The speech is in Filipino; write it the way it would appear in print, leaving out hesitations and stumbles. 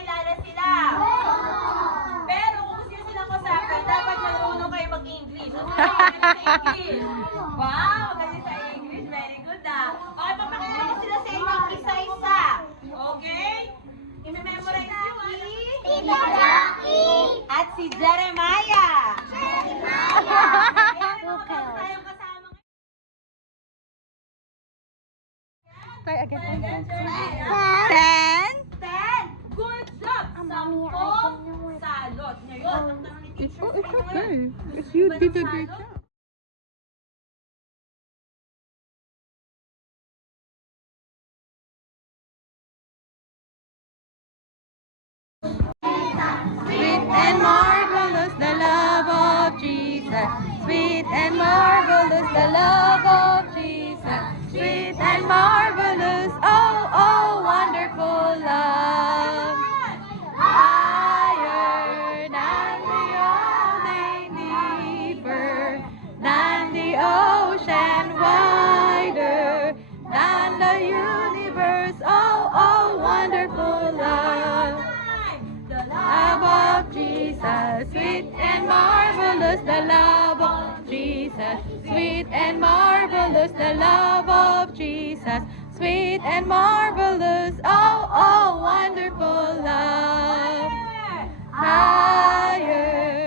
makilala sila. Pero kung gusto nyo silang kausapin, dapat marunong kayo mag-English. So, English. Wow, magaling sa English. Very good Okay, papakilala ko sila sa inyo isa-isa. Okay? I-memorize nyo Tita Jackie! at si Jeremiah. Try again. 10. 10. Good job. Mommy, I 10 don't know what- salot. Ngayon, ang tanong ni It's, teacher it's sa'yo okay. ngayon, It's you ba did ng a great salot? job. Sweet and marvelous the love of Jesus. Sweet and marvelous the love of Jesus. Sweet and marvelous, oh, oh, wonderful love. Higher than the only deeper, than the ocean wider, than the universe, oh, oh, wonderful love. The love of Jesus, sweet and marvelous, the love of Jesus, sweet and marvelous, the love of Jesus, sweet and marvelous, oh, oh, wonderful love. Higher